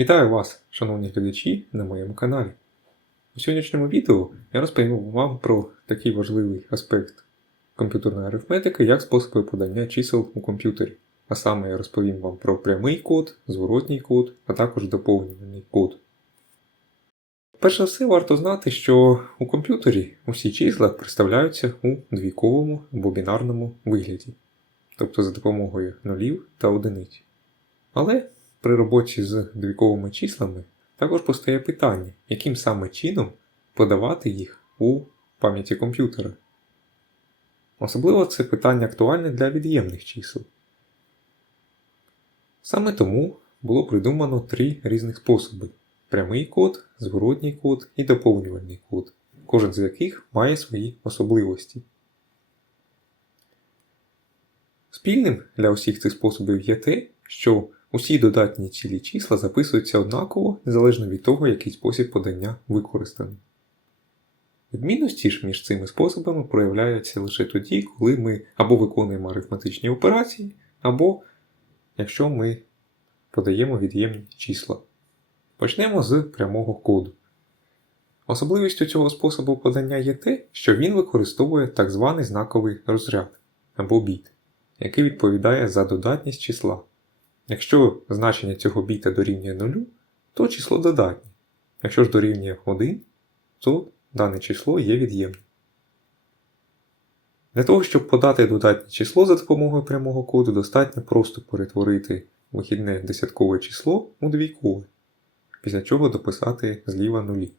Вітаю вас, шановні глядачі, на моєму каналі. У сьогоднішньому відео я розповім вам про такий важливий аспект комп'ютерної арифметики, як способи подання чисел у комп'ютері. А саме я розповім вам про прямий код, зворотній код, а також доповнювальний код. Перш за все, варто знати, що у комп'ютері усі числа представляються у двійковому або бінарному вигляді, тобто за допомогою нулів та одиниць. Але при роботі з двійковими числами також постає питання, яким саме чином подавати їх у пам'яті комп'ютера. Особливо це питання актуальне для від'ємних чисел. Саме тому було придумано три різних способи: прямий код, зворотній код і доповнювальний код, кожен з яких має свої особливості. Спільним для усіх цих способів є те, що усі додатні цілі числа записуються однаково, незалежно від того, який спосіб подання використаний. Відмінності ж між цими способами проявляються лише тоді, коли ми або виконуємо арифметичні операції, або якщо ми подаємо від'ємні числа. Почнемо з прямого коду. Особливістю цього способу подання є те, що він використовує так званий знаковий розряд або біт, який відповідає за додатність числа. Якщо значення цього біта дорівнює 0, то число додатнє. Якщо ж дорівнює 1, то дане число є від'ємним. Для того, щоб подати додатнє число за допомогою прямого коду, достатньо просто перетворити вихідне десяткове число у двійкове, після чого дописати зліва нулі.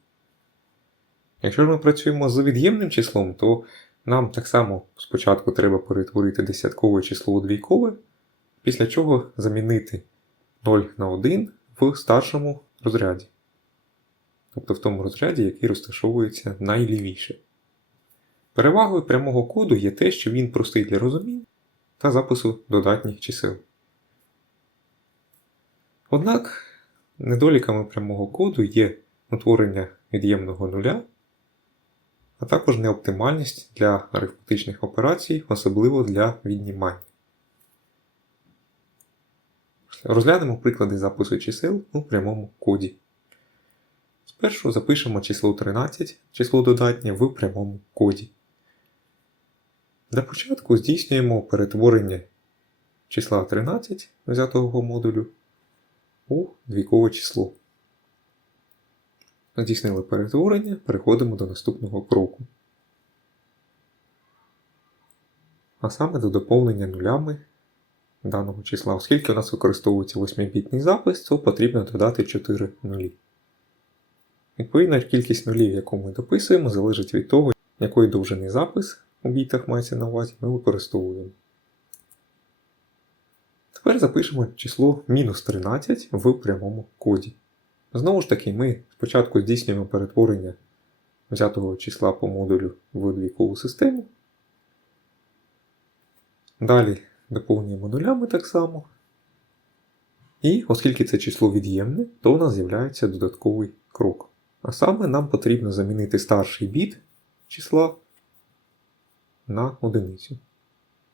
Якщо ж ми працюємо з від'ємним числом, то нам так само спочатку треба перетворити десяткове число у двійкове, після чого замінити 0 на 1 в старшому розряді. Тобто в тому розряді, який розташовується найлівіше. Перевагою прямого коду є те, що він простий для розуміння та запису додатніх чисел. Однак недоліками прямого коду є утворення від'ємного нуля, а також неоптимальність для арифметичних операцій, особливо для віднімання. Розглянемо приклади запису чисел у прямому коді. Спершу запишемо число 13, число додатнє в прямому коді. Для початку здійснюємо перетворення числа 13 взятого модулю у двійкове число. Здійснили перетворення, переходимо до наступного кроку. А саме до доповнення нулями даного числа. Оскільки у нас використовується 8-бітний запис, то потрібно додати 4 нулі. Відповідно, кількість нулів, яку ми дописуємо, залежить від того, якої довжини запис у бітах мається на увазі, ми використовуємо. Тепер запишемо число мінус 13 в прямому коді. Знову ж таки, ми спочатку здійснюємо перетворення взятого числа по модулю в двійкову систему. Далі доповнюємо нулями так само. І оскільки це число від'ємне, то у нас з'являється додатковий крок. А саме нам потрібно замінити старший біт числа на одиницю,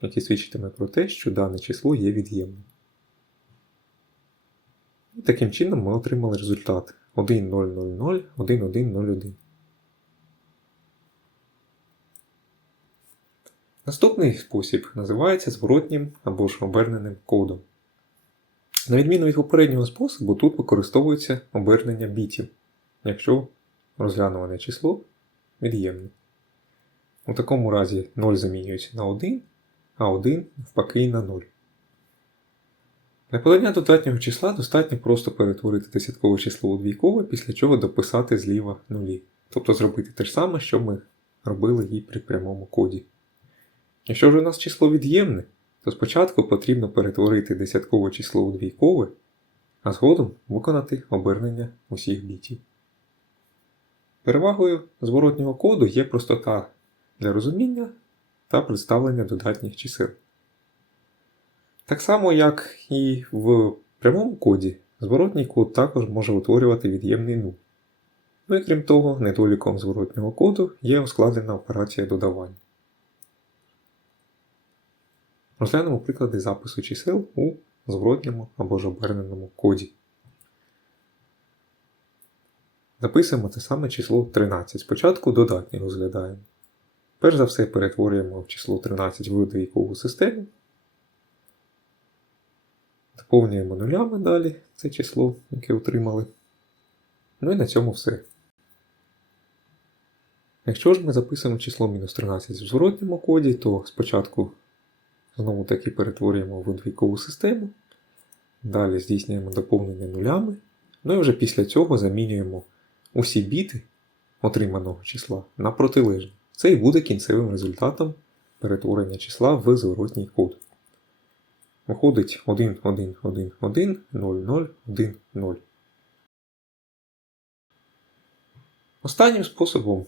який свідчитиме про те, що дане число є від'ємним. І таким чином ми отримали результат 1000 1101. Наступний спосіб називається зворотнім або ж оберненим кодом. На відміну від попереднього способу, тут використовується обернення бітів, якщо розглянуване число від'ємне. У такому разі 0 замінюється на 1, а 1 навпаки на 0. Для подання додатнього числа достатньо просто перетворити десяткове число у двійкове, після чого дописати зліва нулі. Тобто зробити те ж саме, що ми робили і при прямому коді. Якщо ж у нас число від'ємне, то спочатку потрібно перетворити десяткове число у двійкове, а згодом виконати обернення усіх бітів. Перевагою зворотнього коду є простота для розуміння та представлення додатніх чисел. Так само, як і в прямому коді, зворотній код також може утворювати від'ємний нуль. Ну і крім того, недоліком зворотнього коду є ускладнена операція додавання. Розглянемо приклади запису чисел у зворотньому або ж оберненому коді. Записуємо те саме число 13. Спочатку додатні розглядаємо. Перш за все перетворюємо число 13 в двійкову систему. Доповнюємо нулями далі це число, яке отримали. Ну і на цьому все. Якщо ж ми записуємо число мінус 13 в зворотньому коді, то спочатку знову таки перетворюємо в двійкову систему. Далі здійснюємо доповнення нулями. Ну і вже після цього замінюємо усі біти отриманого числа на протилежні. Це і буде кінцевим результатом перетворення числа в зворотній код. Виходить 1, 1, 1, 1, 0, 0, 1, 0. Останнім способом,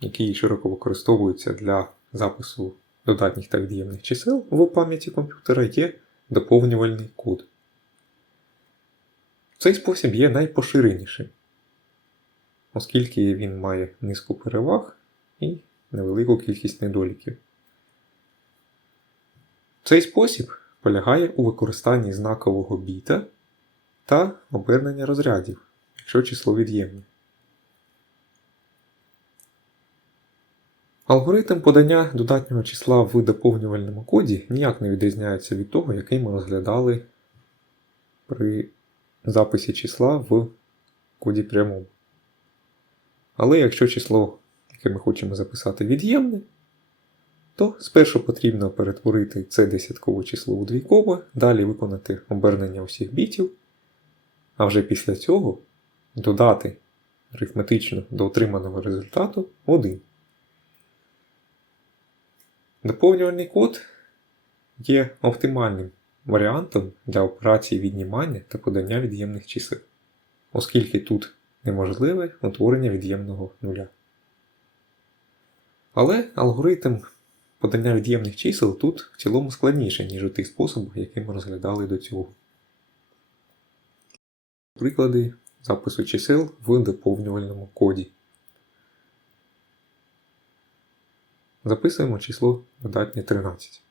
який широко використовується для запису додатніх та від'ємних чисел в пам'яті комп'ютера, є доповнювальний код. Цей спосіб є найпоширенішим, оскільки він має низку переваг і невелику кількість недоліків. Цей спосіб полягає у використанні знакового біта та обернення розрядів, якщо число від'ємне. Алгоритм подання додатнього числа в доповнювальному коді ніяк не відрізняється від того, який ми розглядали при записі числа в коді прямому. Але якщо число, яке ми хочемо записати, від'ємне, то спершу потрібно перетворити це десяткове число у двійкове, далі виконати обернення усіх бітів, а вже після цього додати арифметично до отриманого результату 1. Доповнювальний код є оптимальним варіантом для операції віднімання та подання від'ємних чисел, оскільки тут неможливе утворення від'ємного нуля. Але алгоритм подання від'ємних чисел тут в цілому складніший, ніж у тих способах, які ми розглядали до цього. Приклади запису чисел в доповнювальному коді. Записуємо число додатнє 13.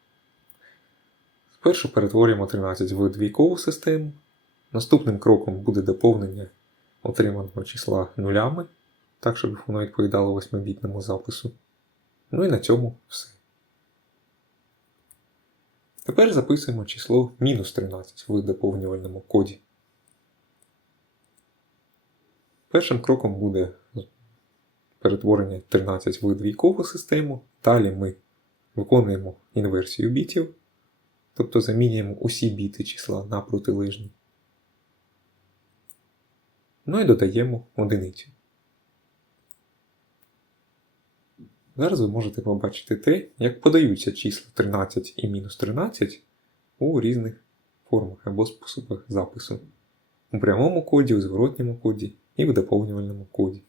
Спершу перетворюємо 13 в двійкову систему. Наступним кроком буде доповнення отриманого числа нулями, так щоб воно відповідало 8-бітному запису. Ну і на цьому все. Тепер записуємо число мінус 13 в доповнювальному коді. Першим кроком буде перетворення 13 в двійкову систему. Далі ми виконуємо інверсію бітів, тобто замінюємо усі біти числа на протилежні. Ну і додаємо одиницю. Зараз ви можете побачити те, як подаються числа 13 і мінус 13 у різних формах або способах запису. У прямому коді, у зворотньому коді і в доповнювальному коді.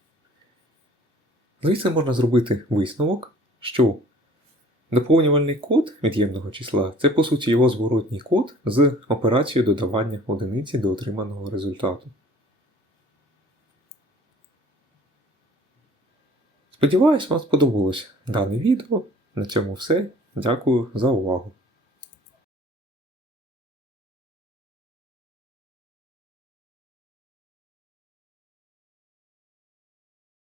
Звідси можна зробити висновок, що доповнювальний код від'ємного числа це по суті його зворотній код з операцією додавання одиниці до отриманого результату. Сподіваюсь, вам сподобалось дане відео. На цьому все. Дякую за увагу.